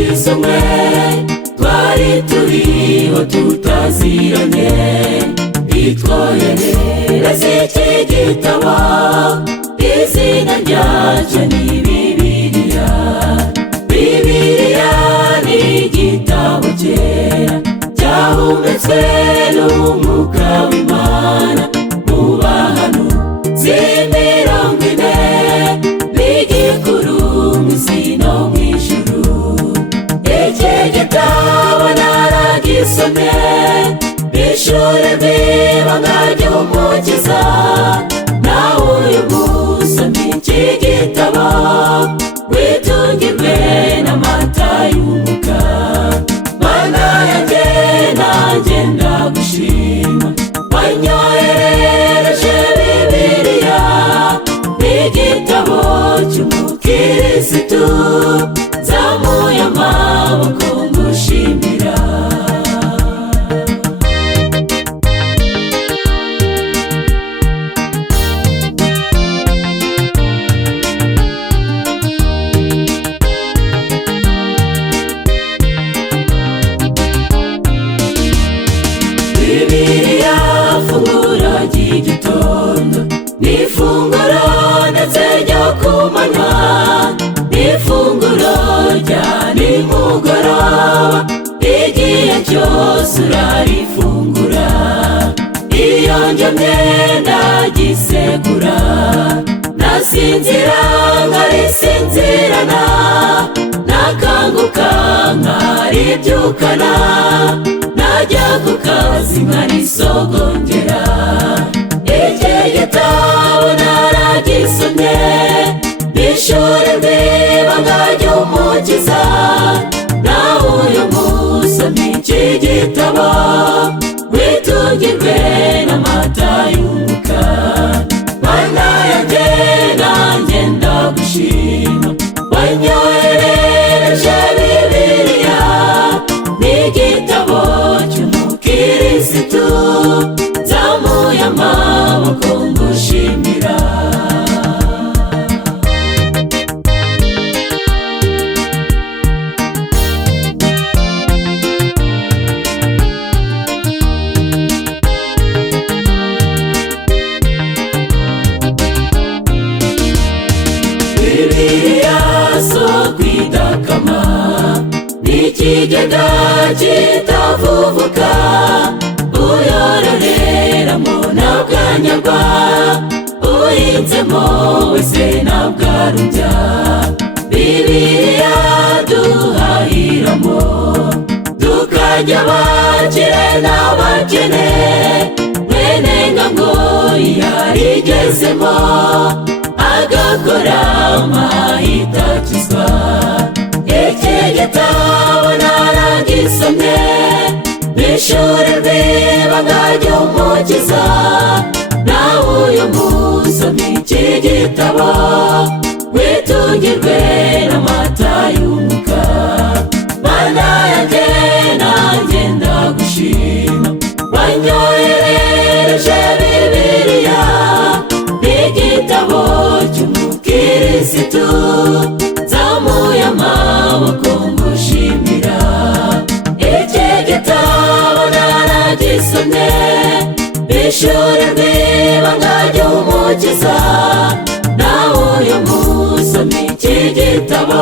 gisomwe twari turiho tutaziranye bitwoherereza iki gitabo izina ryacyo ni Bibiliya. Bibiliya ni igitabo cyera cyahumetswe n'umwuka w'Imana mu bahanuzi 40 b'igikuru mu isi no mu ijuru. Iki gitabo naragisomye b'ishuri b'ibanga ry'Umukiza, nawe uyu munsi umva iki gitabo witungirwe n'amata y'umwuka. Mana yanjye nanjye ndagushima, wanyoherereje Bibiliya n'igitabo cy'umukirisitu, nzamuye amaboko ngushimira. Bibiliya funguro ry'igitondo n'ifunguro ndetse ryo ku manywa n'ifunguro rya nimugoroba, igihe cyose urarifungura. Iyo njyamye ndagisegura, nasinzira nkarisinzirana, nakanguka nkaribyukana, najya ku kazi nkarisogongera. Iki gitabo naragisomye b'ishuri b'ibanga ry'Umukiza, nawe uyu munsi umva iki gitabo witungirwe n'amata y'umwuka. Mana yanjye nanjye ndagushima, wanyoherereje Bibiliya n'igitabo cy'umukirisitu, nzamuye amaboko ngushimira. Bibiliya soko idakama, n'ikigega kitavuvuka, uyororeramo ntabwanyagwa, uhinzemo wese ntabwarubya. Bibiliya duhahiramo, tukajya abakire n'abakene, mwene ngango yarigezemo agakora amahitakizwa. Iki gitabo naragisomye b'ishuri b'ibanga ry'Umukiza, nawe uyu munsi umva iki gitabo witungirwe n'amata y'umwuka. Mana yanjye nanjye ndagushima, wanyoherereje Bibiliya n'igitabo cy'umukirisitu, nzamuye amaboko ngushimira. Iki gitabo naragisomye b'ishuri b'ibanga ry'Umukiza, nawe uyu munsi umva iki gitabo